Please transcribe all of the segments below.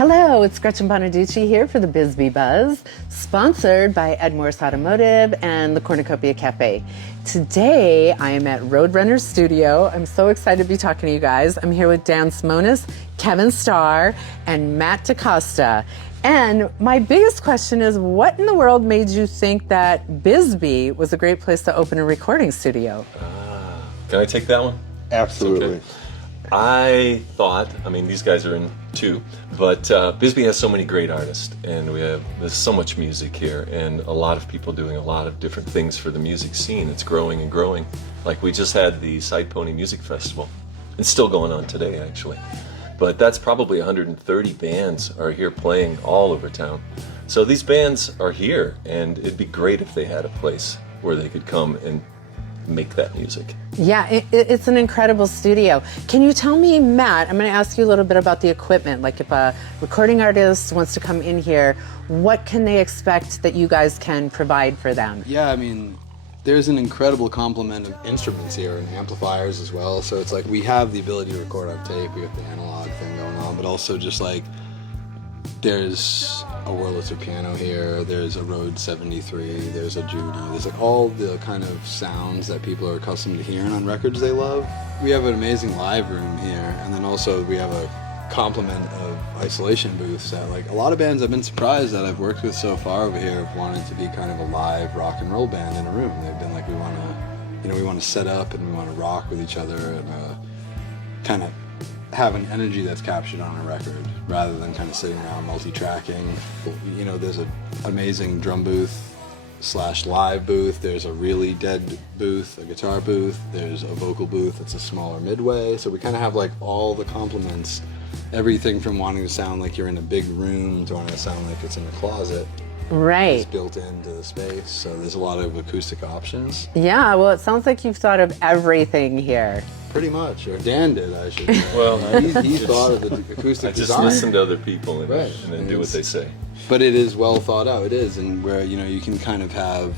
Hello, it's Gretchen Bonoduce here for the BISBEE Buzz, sponsored by Morse Automotive and the Cornucopua Cafe. Today, I am at RoadRunner Studio. I'm so excited to be talking to you guys. I'm here with Dan Simonis, Kevin Starr, and Matt DaCosta. And my biggest question is, what in the world made you think that BISBEE was a great place to open a recording studio? Can I take that one? Absolutely. Okay. I thought, these guys are in too, but BISBEE has so many great artists, and there's so much music here, and a lot of people doing a lot of different things for the music scene. It's growing and growing. Like we just had the Side Pony Music Festival. It's still going on today, actually. But that's probably 130 bands are here playing all over town. So these bands are here, and it'd be great if they had a place where they could come and make that music. Yeah, it's an incredible studio. Can you tell me, Matt, I'm going to ask you a little bit about the equipment. Like if a recording artist wants to come in here, what can they expect that you guys can provide for them? Yeah, there's an incredible complement of instruments here and amplifiers as well. So it's like we have the ability to record on tape. We have the analog thing going on, but also just like there's a Wurlitzer piano here, there's a Rode 73, there's a Judy, there's like all the kind of sounds that people are accustomed to hearing on records they love. We have an amazing live room here, and then also we have a complement of isolation booths that like a lot of bands I've been surprised that I've worked with so far over here have wanted to be kind of a live rock and roll band in a room. They've been like, we want to set up and we want to rock with each other and kind of have an energy that's captured on a record rather than kind of sitting around multi-tracking. There's an amazing drum booth / live booth. There's a really dead booth, a guitar booth. There's a vocal booth that's a smaller midway. So we kind of have like all the complements, everything from wanting to sound like you're in a big room to wanting to sound like it's in a closet. Right. It's built into the space, so there's a lot of acoustic options. Yeah, well, it sounds like you've thought of everything here. Pretty much, or Dan did, I should say. Well, he thought of the acoustic design. I just listen to other people and Right. and then do what they say. But it is well thought out. It is, and where you can kind of have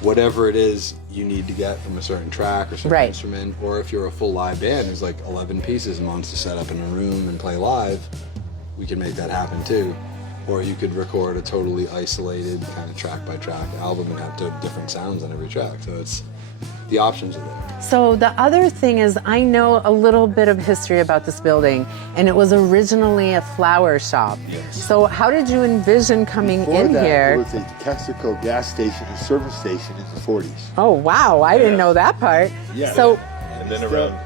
whatever it is you need to get from a certain track or certain Right. instrument, or if you're a full live band who's like 11 pieces and wants to set up in a room and play live, we can make that happen too. Or you could record a totally isolated kind of track by track album and have different sounds on every track. So it's the options are there. So the other thing is, I know a little bit of history about this building, and it was originally a flower shop. Yes. So how did you envision coming Before in that, here? It was a Texaco gas station and service station in the 40s. Oh wow, I didn't know that part. Yeah. So And then Still- around,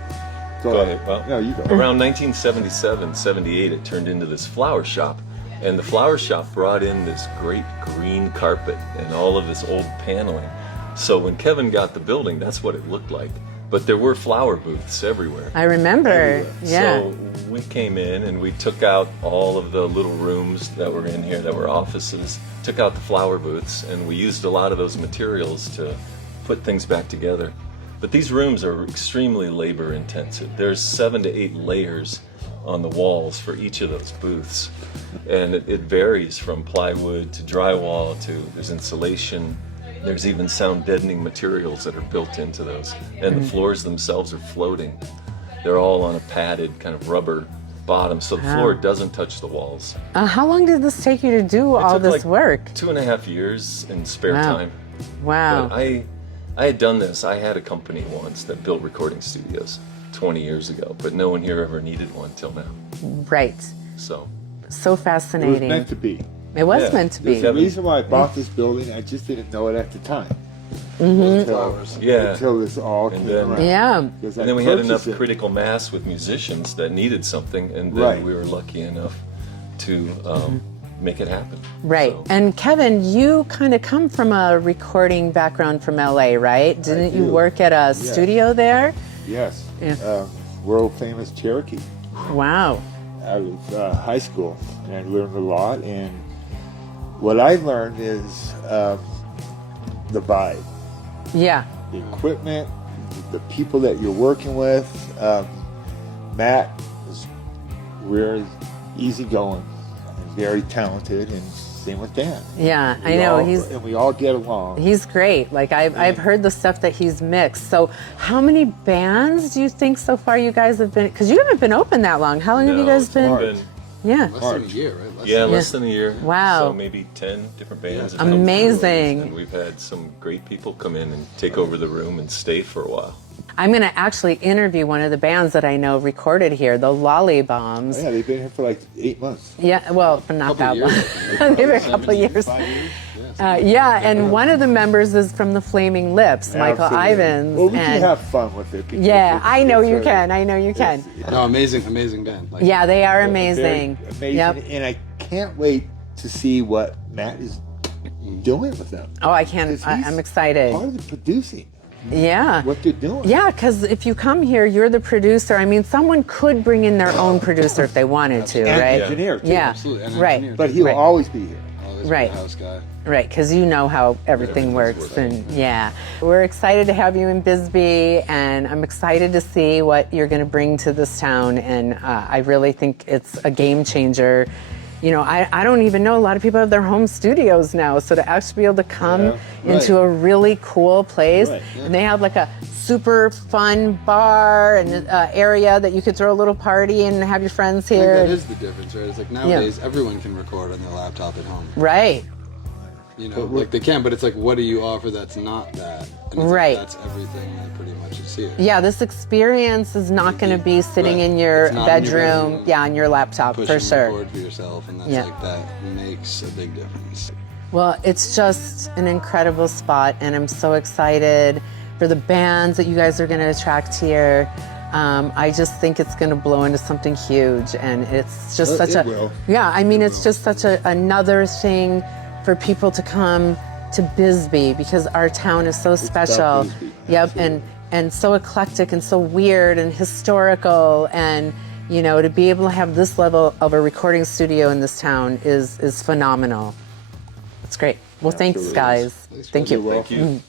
Go ahead. Well, No, you go. around 1977, 78, it turned into this flower shop. And the flower shop brought in this great green carpet and all of this old paneling. So when Kevin got the building, that's what it looked like. But there were flower booths everywhere. I remember, Everywhere. yeah. So we came in and we took out all of the little rooms that were in here that were offices, took out the flower booths, and we used a lot of those materials to put things back together. But these rooms are extremely labor intensive. There's 7 to 8 layers on the walls for each of those booths. And it varies from plywood to drywall to there's insulation. There's even sound deadening materials that are built into those. And the floors themselves are floating. They're all on a padded kind of rubber bottom, so the floor doesn't touch the walls. How long did this take you to do all took this like work? 2.5 years in spare Wow. time. Wow. But I had done this. I had a company once that built recording studios 20 years ago, but no one here ever needed one till now. Right. So So It was fascinating. meant to be. It was Yeah. meant to be. The reason why I bought this building, I just didn't know it at the time. Flowers. yeah. Until this all And came then- around. Yeah. Because And I then we had purchased enough it. critical mass with musicians that needed something, and then Right. we were lucky enough to make it happen. Right. So, And Kevin, you kind of come from a recording background from LA, right? Didn't you do. work at a studio there? Yes. Yeah. World famous Cherokee Wow. out of high school. And I learned a lot. And what I learned is the vibe. Yeah. The equipment, the people that you're working with. Matt is very easygoing and very talented, and same with Dan. Yeah, I know. We all get along. He's great. Like I've heard the stuff that he's mixed. So how many bands do you think so far you guys have been? Because you haven't been open that long. How long have you no, guys it's been? been Yeah. Less than a year, right? Less than a year. Wow. So maybe 10 different bands. have come through, Amazing. And we've had some great people come in and take over the room and stay for a while. I'm going to actually interview one of the bands that I know recorded here, the Lolly Bombs. Yeah, they've been here for like 8 months. Yeah, well, not that long. They've been a couple of years. 5 years. And one of the members is from the Flaming Lips, Michael Absolutely. Ivins. Well, we and can have fun with it. because yeah, it's- I know it's you a- can. I know you can. No, amazing band. Like, Yeah, they are They're amazing. very amazing. Yep. And I can't wait to see what Matt is doing with them. Oh, I can't. 'Cause he's I'm excited. Part of the producing, Yeah. what they're doing. Yeah, because if you come here, you're the producer. I mean, someone could bring in their own producer if they wanted to, And right? engineer, too. Yeah. Absolutely. And Right. engineer, But too. he'll Right. always be here. Always Right. be a house guy. Right, because you know how everything works. And yeah, we're excited to have you in Bisbee, and I'm excited to see what you're going to bring to this town. And I really think it's a game changer. You know, I don't even know, a lot of people have their home studios now. So to actually be able to come into a really cool place, Right. and they have like a super fun bar and area that you could throw a little party and have your friends I think here. that is the difference, right? It's like nowadays everyone can record on their laptop at home. Right. You know, like they can, but it's like, what do you offer that's not that? And it's Right. Like, that's everything I pretty much see it. Yeah, this experience is not going to be sitting in your It's not in your bedroom, bedroom. on your laptop, Push for and sure. record for yourself, and that's Yeah. like, that makes a big difference. Well, it's just an incredible spot, and I'm so excited for the bands that you guys are going to attract here. I just think it's going to blow into something huge, and it's just such it a will. yeah. I mean, it's just such another thing for people to come to Bisbee, because our town is so special. Bisbee, Yep, absolutely. and so eclectic and so weird and historical, and you know, to be able to have this level of a recording studio in this town is phenomenal. It's great. Well, thanks, Absolutely. guys. Thanks, Thank Fred. you. You're Thank you.